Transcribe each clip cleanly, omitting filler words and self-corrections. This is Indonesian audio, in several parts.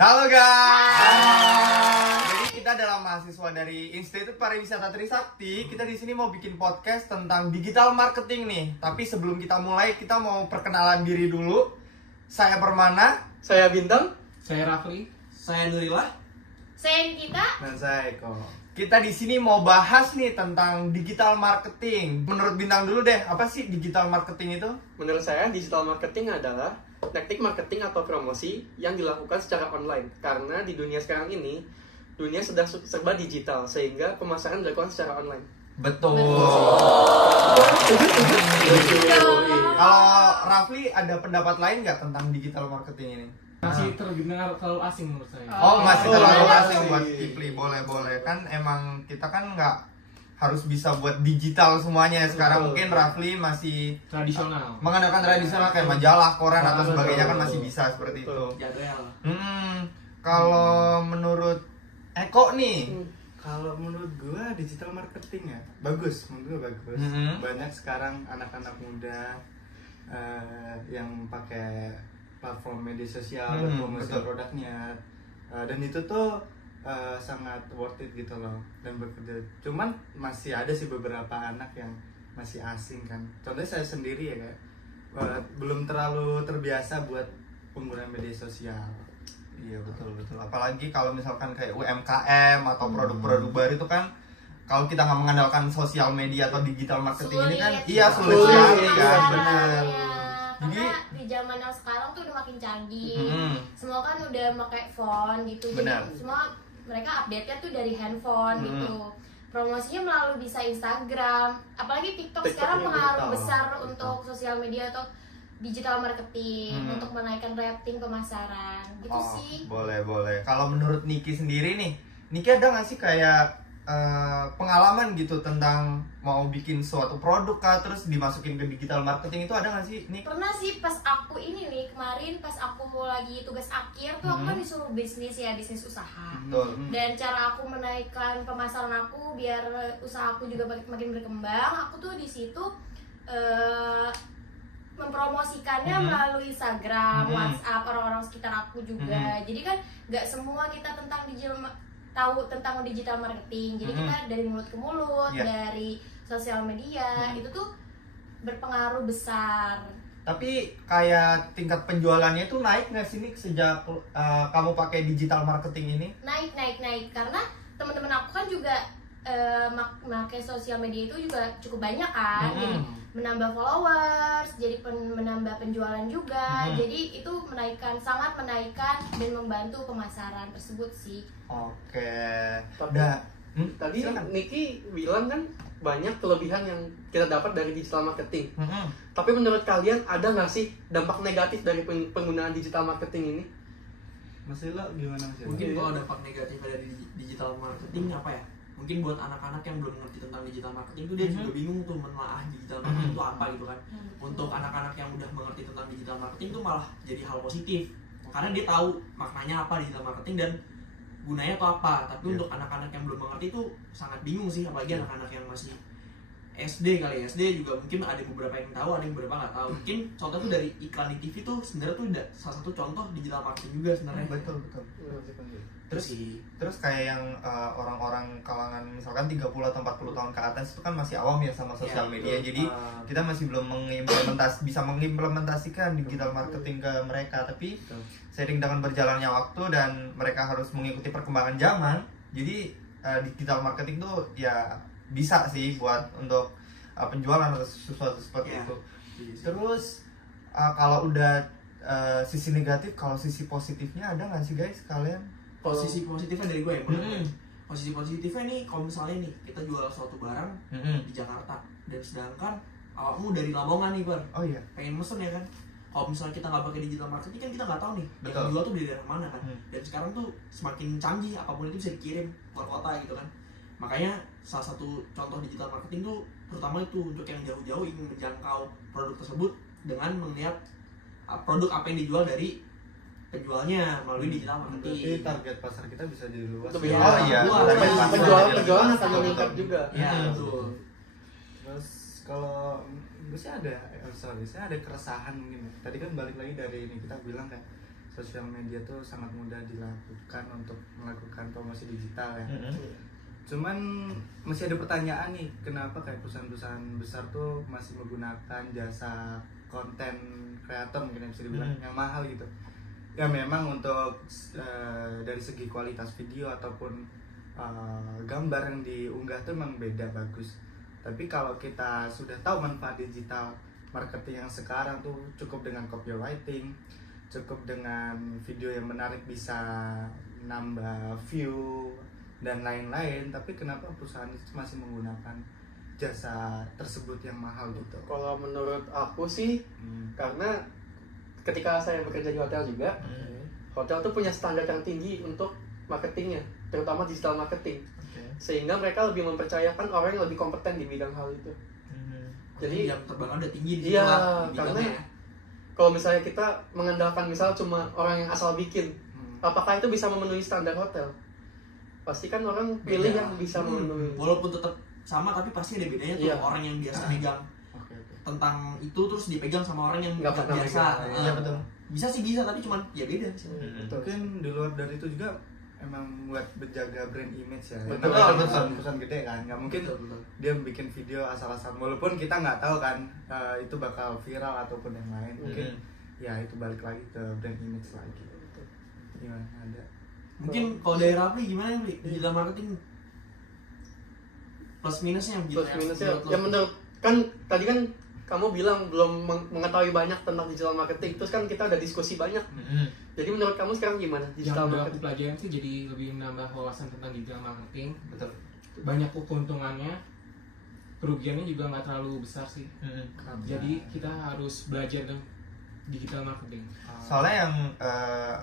Halo guys. Jadi kita adalah mahasiswa dari Institut Pariwisata Trisakti. Kita di sini mau bikin podcast tentang digital marketing nih. Tapi sebelum kita mulai, kita mau perkenalan diri dulu. Saya Permana, Saya Bintang, saya Rafli, saya Nurilah, Saya Nikita. dan saya Eko. Kita di sini mau bahas nih tentang digital marketing. Menurut Bintang dulu deh, apa sih digital marketing itu? menurut saya digital marketing adalah teknik marketing atau promosi yang dilakukan secara online. Karena di dunia sekarang ini, dunia sudah serba digital, sehingga pemasaran dilakukan secara online. Betul. Kalau Rafli ada pendapat lain nggak tentang digital marketing ini? masih terdengar terlalu asing menurut saya. Oh, masih Oh, terlalu boleh. asing buat Kipli. Boleh. Kan emang kita kan nggak harus bisa buat digital semuanya. Sekarang Betul. mungkin Rafli masih Tradisional. mengandalkan tradisional kayak majalah, koran atau Betul. sebagainya kan masih bisa seperti itu. Betul. Jadwal. Kalau menurut Eko nih, Kalau menurut gua digital marketing ya bagus, menurut gua bagus. Mhm. Banyak sekarang anak-anak muda yang pakai platform media sosial dan promosi betul. produknya, dan itu tuh sangat worth it gitu loh dan bekerja. Cuman masih ada sih beberapa anak yang masih asing kan. Contohnya saya sendiri ya kayak belum terlalu terbiasa buat penggunaan media sosial. iya betul. Apalagi kalau misalkan kayak UMKM atau produk-produk baru itu kan, kalau kita nggak mengandalkan sosial media atau digital marketing ini kan, iya sulit sekali kan, benar. Karena di zaman yang sekarang tuh udah makin canggih. Mhm. Semua kan udah pakai phone gitu. Benar. Jadi semua mereka update-nya tuh dari handphone gitu. Promosinya melalui bisa Instagram, apalagi TikTok sekarang TikTok, pengaruh TikTok. besar untuk sosial media atau digital marketing untuk menaikkan rating pemasaran gitu sih. Boleh. Kalau menurut Niki sendiri nih, Niki ada nggak sih kayak pengalaman gitu tentang mau bikin suatu produk kah terus dimasukin ke digital marketing, itu ada nggak sih, Nik? Pernah sih pas aku ini nih kemarin pas aku lagi tugas akhir tuh aku kan disuruh bisnis usaha. Betul. Dan cara aku menaikkan pemasaran aku biar usaha aku juga makin berkembang, aku tuh di situ mempromosikannya melalui Instagram, WhatsApp orang-orang sekitar aku juga. Jadi kan nggak semua kita tahu tentang digital marketing. Jadi kita dari mulut ke mulut, dari sosial media itu tuh berpengaruh besar. Tapi kayak tingkat penjualannya itu naik nggak sih, Nik, sejak kamu pakai digital marketing ini? Naik karena teman-teman aku kan juga pakai sosial media itu juga cukup banyak kan. Jadi menambah followers, jadi menambah penjualan juga. Jadi itu sangat menaikkan dan membantu pemasaran tersebut sih. Oke. Tadi Silakan. Niki bilang kan banyak kelebihan yang kita dapat dari digital marketing. Tapi menurut kalian ada nggak sih dampak negatif dari penggunaan digital marketing ini? Mas Ilo gimana Mas Ilo? Mungkin kalau dampak negatif dari digital marketing apa ya? Mungkin buat anak-anak yang belum mengerti tentang digital marketing itu dia juga bingung tuh menelaah digital marketing itu apa gitu kan. Untuk anak-anak yang udah mengerti tentang digital marketing itu malah jadi hal positif. Karena dia tahu maknanya apa digital marketing dan gunanya itu apa. Tapi untuk anak-anak yang belum mengerti itu sangat bingung sih, apalagi anak-anak yang masih SD kali ya. SD juga mungkin ada beberapa yang tahu, ada yang beberapa nggak tahu. Mungkin contoh tuh dari iklan di TV tuh sebenarnya tuh salah satu contoh digital marketing juga sebenarnya. Betul. Terus kayak yang orang-orang kalangan misalkan 30 atau 40 tahun ke atas itu kan masih awam ya sama sosial media. Jadi kita masih belum bisa mengimplementasikan digital marketing ke mereka. Tapi seiring dengan berjalannya waktu dan mereka harus mengikuti perkembangan zaman, jadi digital marketing tuh ya bisa sih buat untuk penjualan atau sesuatu seperti itu. Terus kalau udah sisi negatif, kalau sisi positifnya ada nggak sih guys kalian? Posisi positifnya dari gue ya, posisi positifnya nih kalau misalnya nih kita jual suatu barang di Jakarta dan sedangkan awakmu dari Lamongan nih Bar, Oh iya. pengen mesen ya kan. Kalau misalnya kita nggak pakai digital marketing kan kita nggak tahu nih Betul. yang jual tuh dari daerah mana kan. Dan sekarang tuh semakin canggih, apapun itu bisa dikirim keluar kota gitu kan. Makanya salah satu contoh digital marketing tuh terutama itu untuk yang jauh-jauh ingin menjangkau produk tersebut dengan melihat produk apa yang dijual dari penjualnya melalui digital Berarti marketing. target pasar kita bisa jadi luas. Lebih ya. Oh iya. luas. Penjualan akan Betul, meningkat betul. juga. Ya betul. Terus kalau gue sih ada, saya ada keresahan mungkin. Tadi kan balik lagi dari ini kita bilang kan sosial media tuh sangat mudah dilakukan untuk melakukan promosi digital ya. Cuman masih ada pertanyaan nih, kenapa kayak perusahaan-perusahaan besar tuh masih menggunakan jasa konten kreator mungkin yang bisa dibilang yang mahal gitu. Ya memang untuk dari segi kualitas video ataupun gambar yang diunggah tuh memang beda bagus. Tapi kalau kita sudah tahu manfaat digital marketing yang sekarang tuh cukup dengan copywriting, cukup dengan video yang menarik bisa nambah view dan lain-lain, tapi kenapa perusahaan itu masih menggunakan jasa tersebut yang mahal gitu? Kalau menurut aku sih karena ketika saya bekerja di hotel juga, hotel tuh punya standar yang tinggi untuk marketingnya, terutama digital marketing. Sehingga mereka lebih mempercayakan orang yang lebih kompeten di bidang hal itu. Jadi jam terbang udah tinggi di situ iya, lah, karena kalau misalnya kita mengandalkan misal cuma orang yang asal bikin, apakah itu bisa memenuhi standar hotel? Pasti kan orang pilih yang bisa memenuhi. Walaupun tetap sama tapi pasti ada bedanya tuh. Orang yang biasa megang tentang itu terus dipegang sama orang yang nggak pernah biasa. Iya betul. Bisa sih bisa, tapi cuman ya beda sih. Mungkin di luar dari itu juga emang buat menjaga brand image ya. Betul, Perusahaan gede kan, nggak mungkin dia bikin video asal-asalan. Walaupun kita nggak tahu kan itu bakal viral ataupun yang lain. Mungkin ya itu balik lagi ke brand image lagi. Gimana ada? Mungkin kalau daerah Apri gimana nih digital marketing? Plus minusnya gitu. Plus minusnya, ya menurut kan tadi kan kamu bilang belum mengetahui banyak tentang digital marketing, terus kan kita ada diskusi banyak. Jadi menurut kamu sekarang gimana digital yang udah aku marketing? pelajarin sih jadi lebih menambah wawasan tentang digital marketing. Betul. Banyak keuntungannya, kerugiannya juga nggak terlalu besar sih. Jadi kita harus belajar dong digital marketing. Soalnya yang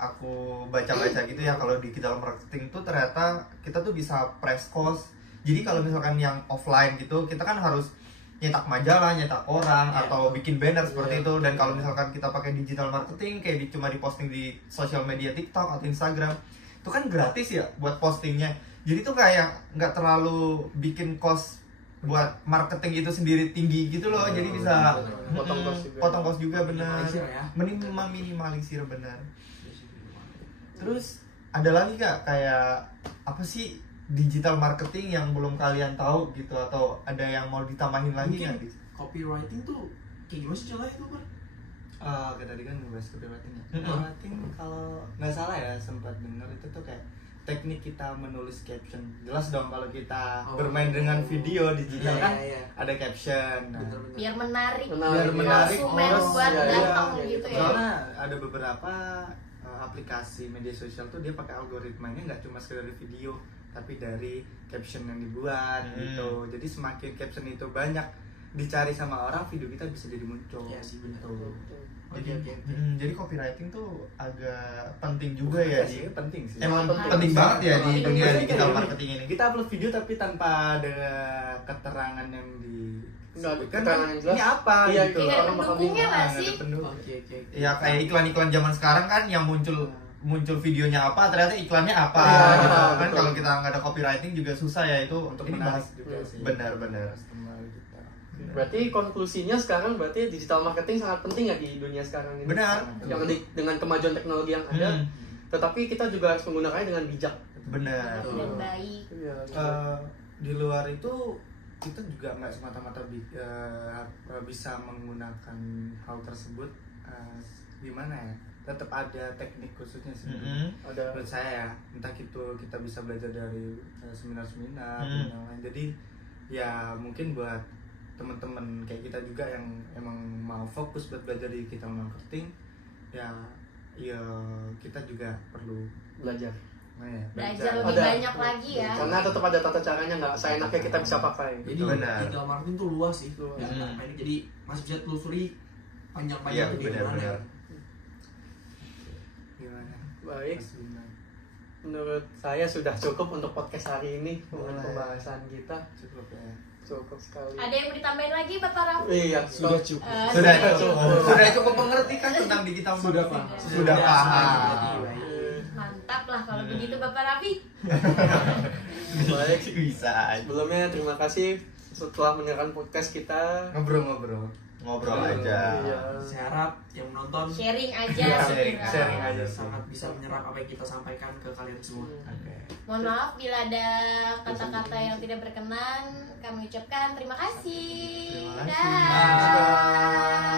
aku baca-baca gitu ya, kalau digital marketing tuh ternyata kita tuh bisa press cost. Jadi kalau misalkan yang offline gitu, kita kan harus nyetak majalah, nyetak orang, atau bikin banner seperti itu. Dan kalau misalkan kita pakai digital marketing kayak cuma diposting di sosial media TikTok atau Instagram, itu kan gratis ya buat postingnya. Jadi tuh kayak nggak terlalu bikin cost buat marketing itu sendiri tinggi gitu loh. Jadi bisa potong cost juga benar. Minimalisir benar. Terus ada lagi Kak, kayak apa sih digital marketing yang belum kalian tahu gitu, atau ada yang mau ditambahin lagi nggak? Copywriting tuh kayak gimana sih contohnya tuh, Bang? Kayak tadi kan ngebahas copywriting ya. Copywriting kalau nggak salah ya sempat dengar itu tuh kayak teknik kita menulis caption. Jelas dong kalau kita bermain dengan video digital kan ada caption. Nah, Biar menarik. konsumen buat datang gitu ya. Soalnya ada beberapa aplikasi media sosial tuh dia pakai algoritmanya nggak cuma sekedar video, tapi dari caption yang dibuat gitu. Jadi semakin caption itu banyak dicari sama orang, video kita bisa jadi muncul. Iya sih, benar. Jadi copywriting tuh agak penting juga ya Sih, penting sih. Emang penting banget ya di dunia digital marketing ini. Kita upload video tapi tanpa ada keterangan yang disebutkan keterangan yang jelas. ini apa Iya, gitu. Tidak ada Orang bakal pendukungnya bingung, nggak ada sih? pendukung. Ya kayak iklan-iklan zaman sekarang kan yang muncul videonya apa, ternyata iklannya apa gitu. Kan betul. kalau kita nggak ada copywriting juga susah ya itu Untuk ini menarik bahas juga sih. benar-benar. Customer gitu. Berarti konklusinya sekarang berarti digital marketing sangat penting ya di dunia sekarang ini. Benar. Dengan kemajuan teknologi yang ada, tetapi kita juga harus menggunakannya dengan bijak. Benar. Dan baik. Di luar itu kita juga nggak semata-mata bisa menggunakan hal tersebut gimana ya, tetap ada teknik khususnya sih. Ada Menurut saya ya, entah itu kita bisa belajar dari seminar-seminar dan yang lain. Jadi ya mungkin buat teman-teman kayak kita juga yang emang mau fokus buat belajar di digital marketing, ya kita juga perlu belajar. Belajar lebih Ada. banyak lagi ya. Karena tetap ada tata caranya, nggak seenaknya kita bisa pakai. Jadi Benar. digital marketing tuh luas sih. Luas. Jadi masih bisa telusuri Iya, panjang-panjang kayak gimana. benar-benar. gimana. Baik, Mas Bima. menurut saya sudah cukup untuk podcast hari ini dengan pembahasan kita. Cukup ya. Cukup sekali. Ada yang mau ditambahin lagi Bapak Raffi? Iya, Sudah cukup. Sudah cukup mengerti kan tentang digital Sudah marketing? paham. Sudah paham. Mantap lah kalau begitu Bapak Raffi. Baik. Bisa. Sebelumnya terima kasih setelah mendengarkan podcast kita. Ngobrol-ngobrol. ngobrol aja. Saya harap yang menonton sharing aja, sharing aja. sangat bisa menyerap apa yang kita sampaikan ke kalian semua. Mohon maaf bila ada kata-kata yang tidak berkenan, kami ucapkan terima kasih. Terima kasih. Dah.